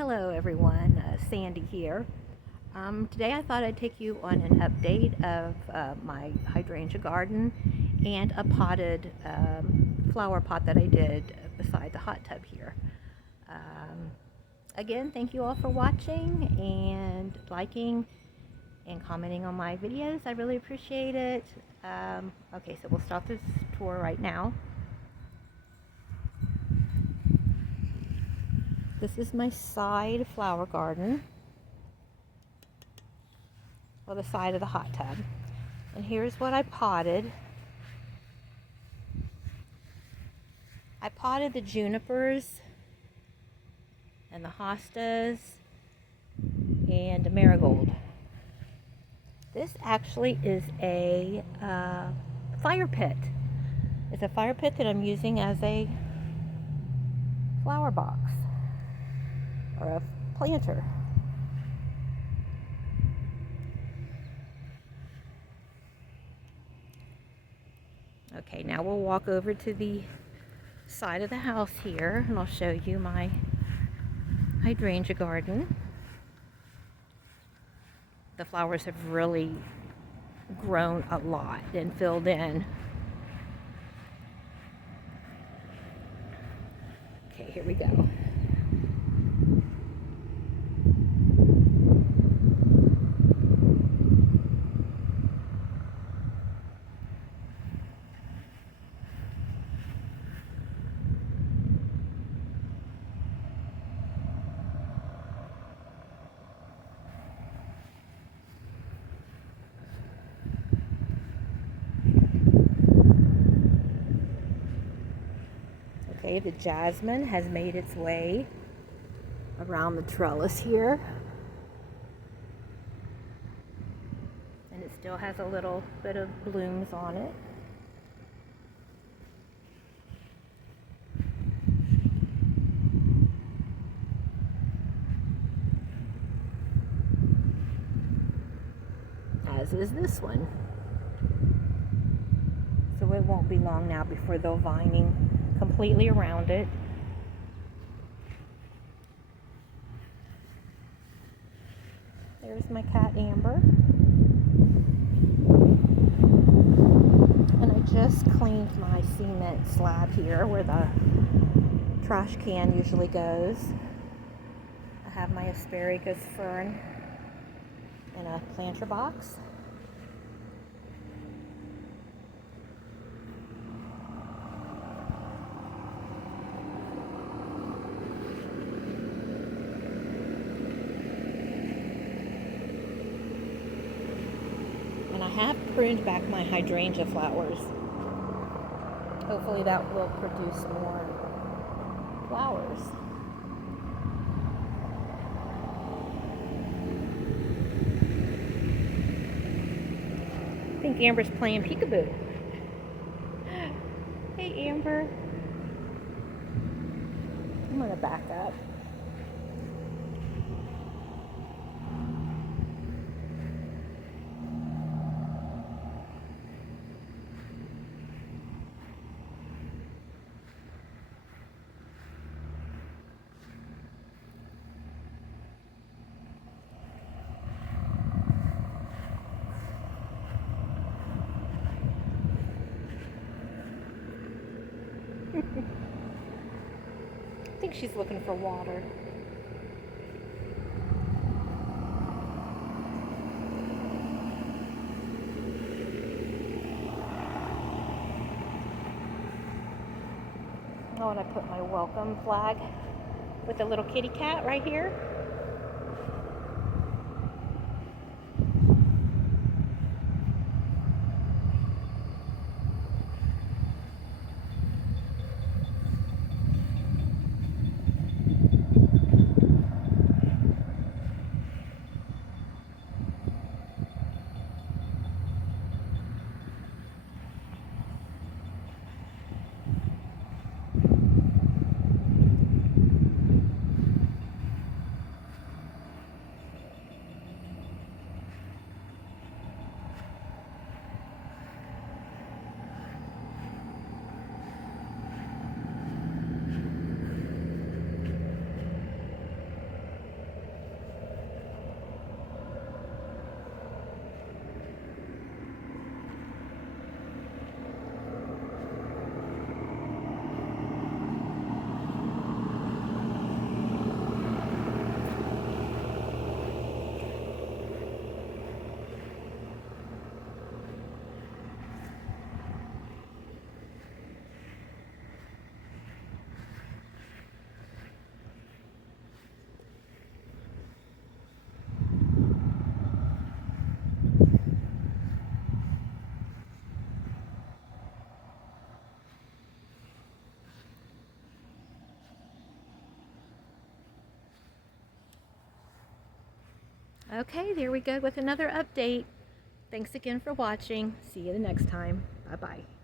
Hello everyone, Sandy here. Today I thought I'd take you on an update of my hydrangea garden and a potted flower pot that I did beside the hot tub here. Again, thank you all for watching and liking and commenting on my videos. I really appreciate it. Okay, so we'll start this tour right now. This is my side flower garden. Well, the side of the hot tub. And here's what I potted. I potted the junipers and the hostas and a marigold. This actually is a fire pit. It's a fire pit that I'm using as a flower box or a planter. Okay, now we'll walk over to the side of the house here and I'll show you my hydrangea garden. The flowers have really grown a lot and filled in. Okay, here we go. Okay, the jasmine has made its way around the trellis here. And it still has a little bit of blooms on it. As is this one. So it won't be long now before they'll vining completely around it. There's my cat Amber. And I just cleaned my cement slab here where the trash can usually goes. I have my asparagus fern in a planter box. And I have pruned back my hydrangea flowers. Hopefully that will produce more flowers. I think Amber's playing peekaboo. Hey Amber. I'm gonna back up. I think she's looking for water. Oh, and I put my welcome flag with the little kitty cat right here. Okay, there we go with another update. Thanks again for watching. See you the next time. Bye-bye.